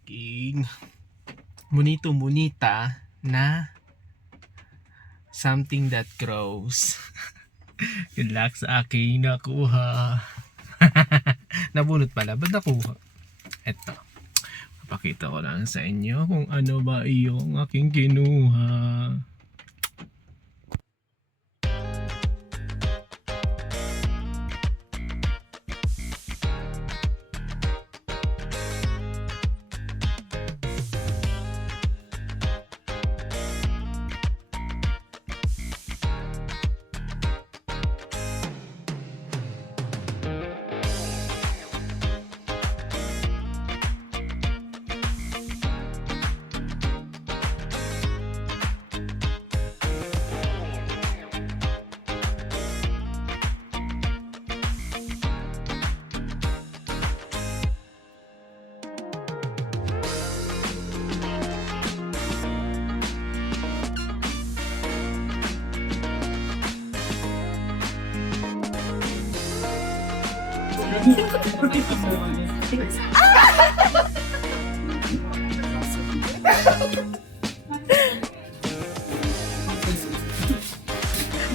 aking munito-munita na something that grows. Good luck sa aking nakuha. Nabunot pala, ba't nakuha? Eto, papakita ko lang sa inyo kung ano ba yung aking kinuha.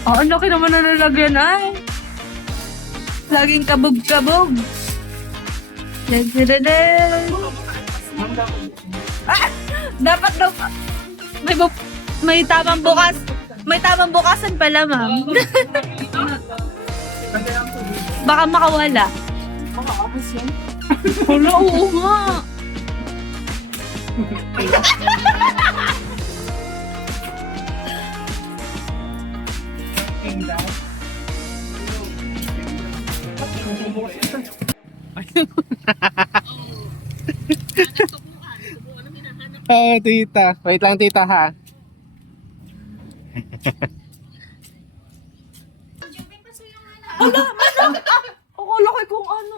Oh, ang laki naman na nalagyan ay. Laging kabog-kabog. Ah! Dapat daw may tamang bukas. May tamang bukasan pala, ma'am. Baka makawala. Wala, oo nga. Oh, tita. Wait lang, tita, ha? Akala ko kung ano.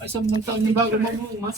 Ay, 10 taon ni bago mamunga.